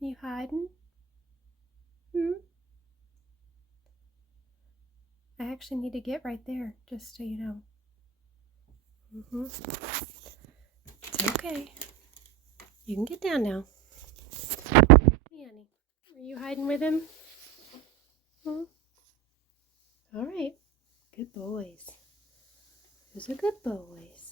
You hiding? Hmm? I actually need to get right there, just so you know. It's okay. You can get down now. Hey, honey. Are you hiding with him? Hmm? All right. Good boys. Those are good boys.